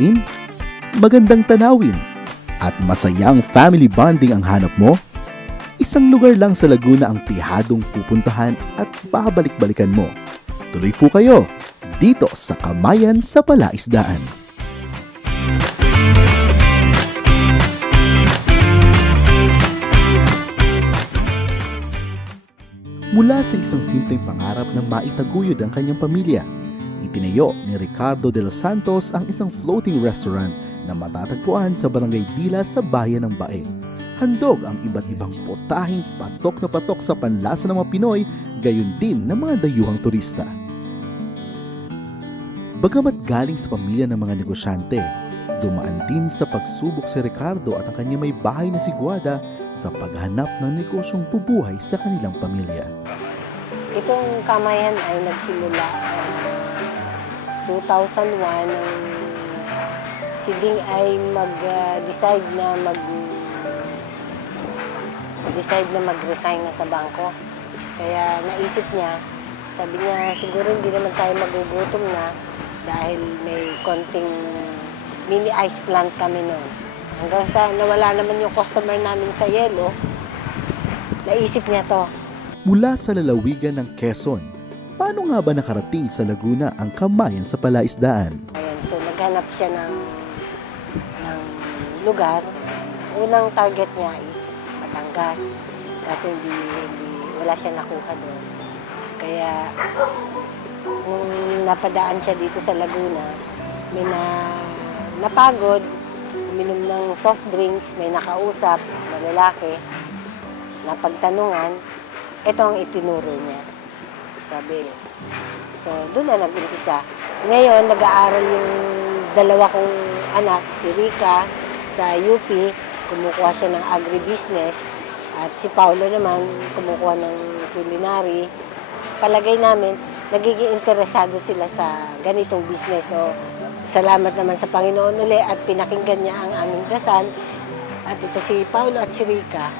pagkain, magandang tanawin, at masayang family bonding ang hanap mo? Isang lugar lang sa Laguna ang pihadong pupuntahan at babalik-balikan mo. Tuloy po kayo dito sa Kamayan sa Palaisdaan. Mula sa isang simpleng pangarap na maitaguyod ang kanyang pamilya, itinayo ni Ricardo de los Santos ang isang floating restaurant na matatagpuan sa Barangay Dila sa bayan ng Bae. Handog ang iba't ibang putahing patok na patok sa panlasa ng mga Pinoy, gayon din ng mga dayuhang turista. Bagamat galing sa pamilya ng mga negosyante, dumaan din sa pagsubok si Ricardo at ang kanyang may bahay na si Guada sa paghanap ng negosyong bubuhay sa kanilang pamilya. Itong Kamayan ay nagsimula 2001 nang si Ding ay mag-decide na mag-resign na sa bangko. Kaya naisip niya, sabi niya siguro hindi naman tayo magugutom na dahil may konting mini ice plant kami noon. Hanggang sa nawala naman yung customer namin sa yelo, naisip niya to. Mula sa lalawigan ng Quezon, paano nga ba nakarating sa Laguna ang Kamayan sa Palaisdaan? Ayan, so naghanap siya ng lugar. Unang target niya is Batangas. Kaso wala siya nakuha doon. Kaya nung napadaan siya dito sa Laguna, may napagod, uminom ng soft drinks, may nakausap na lalaki, napagtanungan, ito ang itinuro niya. Sabi, so doon na nag-umpisa. Ngayon, nag-aaral yung dalawa kong anak, si Rica, sa UP, kumukuha siya ng agribusiness, at si Paulo naman, kumukuha ng culinary. Palagay namin, nagiging interesado sila sa ganitong business. So, salamat naman sa Panginoon uli at pinakinggan niya ang aming dasal. At ito si Paulo at si Rica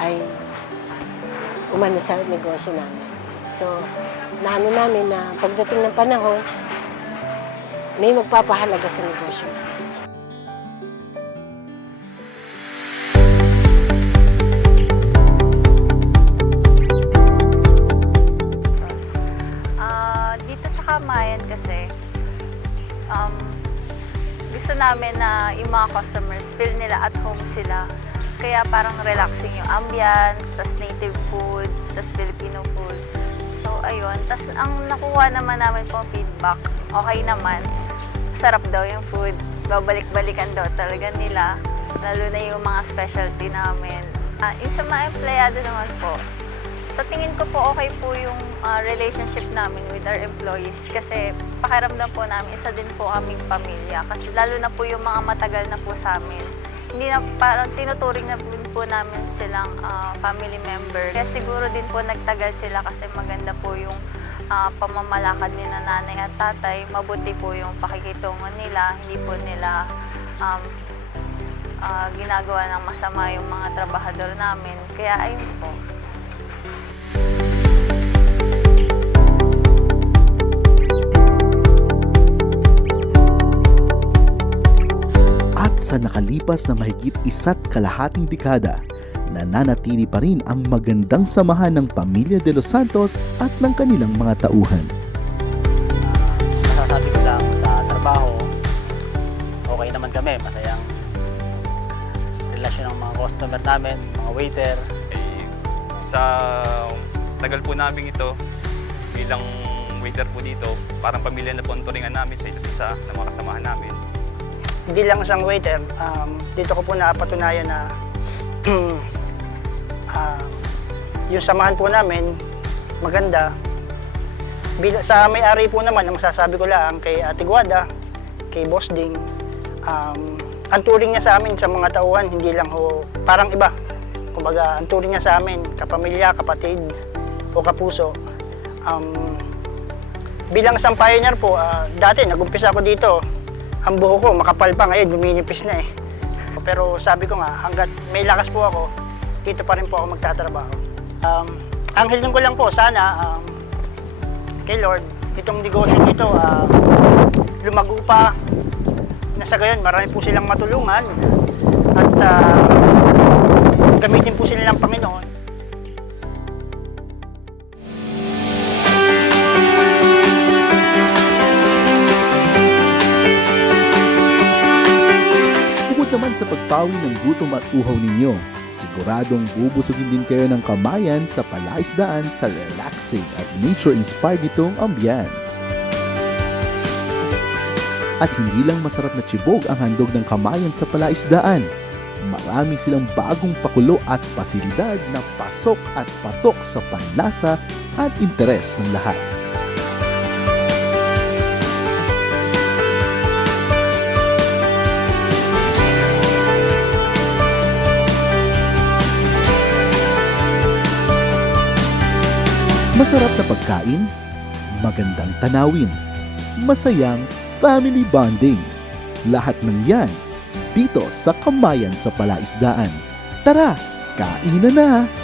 ay umano sa negosyo namin. So, naano namin na pagdating ng panahon, may magpapahalaga sa negosyo. Dito sa Kamayan kasi, gusto namin na yung mga customers feel nila at home sila. Kaya parang relaxing yung ambience, tas native food, tas Filipino food. So ayun, tas ang nakuha naman namin pong feedback, okay naman. Sarap daw yung food, babalik-balikan daw talaga nila. Lalo na yung mga specialty namin. Yung sa mga empleyado naman po, sa tingin ko po okay po yung relationship namin with our employees kasi pakiramdam po namin isa din po kaming pamilya kasi lalo na po yung mga matagal na po sa amin. Hindi na parang tinuturing na din po namin silang family member. Kaya siguro din po nagtagal sila kasi maganda po yung pamamalakad ni na nanay at tatay. Mabuti po yung pakikitungo nila, hindi po nila ginagawa ng masama yung mga trabahador namin. Kaya ayun po. At sa nakalipas na mahigit 1.5 dekada, nananatili pa rin ang magandang samahan ng pamilya de los Santos at ng kanilang mga tauhan. Masasabi ko lang sa trabaho, okay naman kami, masayang relasyon ng mga customer namin, mga waiter. Sa tagal po namin ito, bilang waiter po dito, parang pamilya na po ang turingan namin sa isa't isa ng mga kasamahan namin. Hindi lang isang waiter, dito ko po napatunayan na yung samahan po namin maganda. Sa may-ari po naman, ang masasabi ko lang kay Ate Guada, kay Boss Ding, ang turing niya sa amin sa mga tauhan, hindi lang ho, parang iba. Kumbaga, ang turing niya sa amin, kapamilya, kapatid, o kapuso. Bilang isang pioneer po, dati nag-umpisa ako dito, ang buho ko makapal pa, ngayon luminipis na eh. Pero sabi ko nga, hanggat may lakas po ako, dito pa rin po ako magtatrabaho. Ang hiling ko lang po, sana kay Lord, itong negosyo nito lumago pa, nasa gayon marami po silang matulungan at gamitin po sila ng Panginoon. Bukod naman sa pagpawi ng gutom at uhaw ninyo, siguradong bubusugin din kayo ng kamayan sa palaisdaan sa relaxing at nature-inspired nitong ambience. At hindi lang masarap na tsibog ang handog ng kamayan sa palaisdaan. Marami silang bagong pakulo at pasilidad na pasok at patok sa panlasa at interes ng lahat. Masarap na pagkain, magandang tanawin, masayang family bonding. Lahat ng yan dito sa Kamayan sa Palaisdaan. Tara, kainan na!